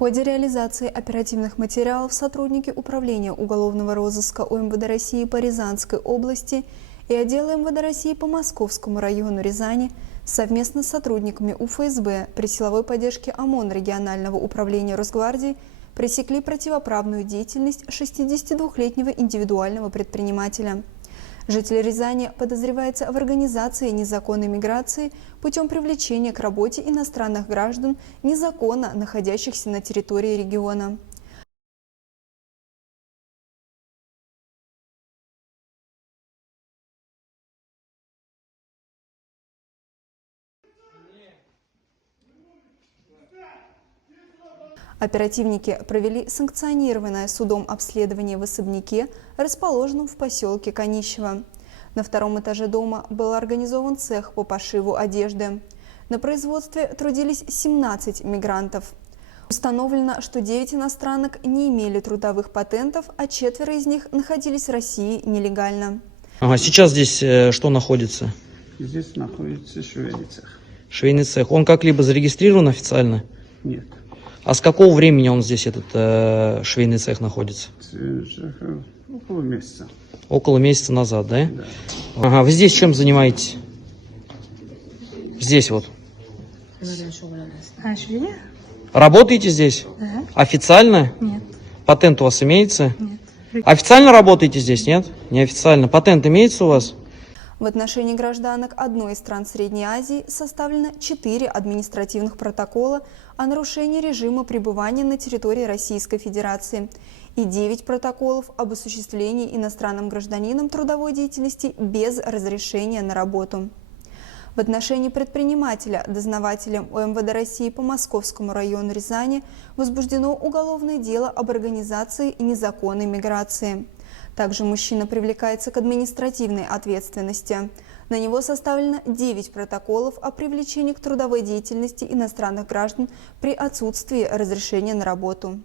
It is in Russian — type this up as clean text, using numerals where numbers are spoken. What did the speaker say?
ходе реализации оперативных материалов сотрудники Управления уголовного розыска УМВД России по Рязанской области и отдела МВД России по Московскому району Рязани совместно с сотрудниками УФСБ при силовой поддержке ОМОН регионального управления Росгвардии пресекли противоправную деятельность 62-летнего индивидуального предпринимателя. Житель Рязани подозревается в организации незаконной миграции путем привлечения к работе иностранных граждан, незаконно находящихся на территории региона. Оперативники провели санкционированное судом обследование в особняке, расположенном в поселке Конищево. На втором этаже дома был организован цех по пошиву одежды. На производстве трудились 17 мигрантов. Установлено, что 9 иностранок не имели трудовых патентов, а 4 из них находились в России нелегально. Сейчас здесь что находится? Здесь находится швейный цех. Швейный цех. Он как-либо зарегистрирован официально? Нет. А с какого времени он здесь, этот швейный цех, находится? Швейный цех около месяца. Около месяца назад, да? Да. Ага, вы здесь чем занимаетесь? Здесь вот. Работаете здесь? Да. Официально? Нет. Патент у вас имеется? Нет. Официально работаете здесь, нет? Неофициально. Патент имеется у вас? В отношении гражданок одной из стран Средней Азии составлено 4 административных протокола о нарушении режима пребывания на территории Российской Федерации и 9 протоколов об осуществлении иностранным гражданином трудовой деятельности без разрешения на работу. В отношении предпринимателя дознавателем УМВД России по Московскому району Рязани возбуждено уголовное дело об организации незаконной миграции. Также мужчина привлекается к административной ответственности. На него составлено 9 протоколов о привлечении к трудовой деятельности иностранных граждан при отсутствии разрешения на работу.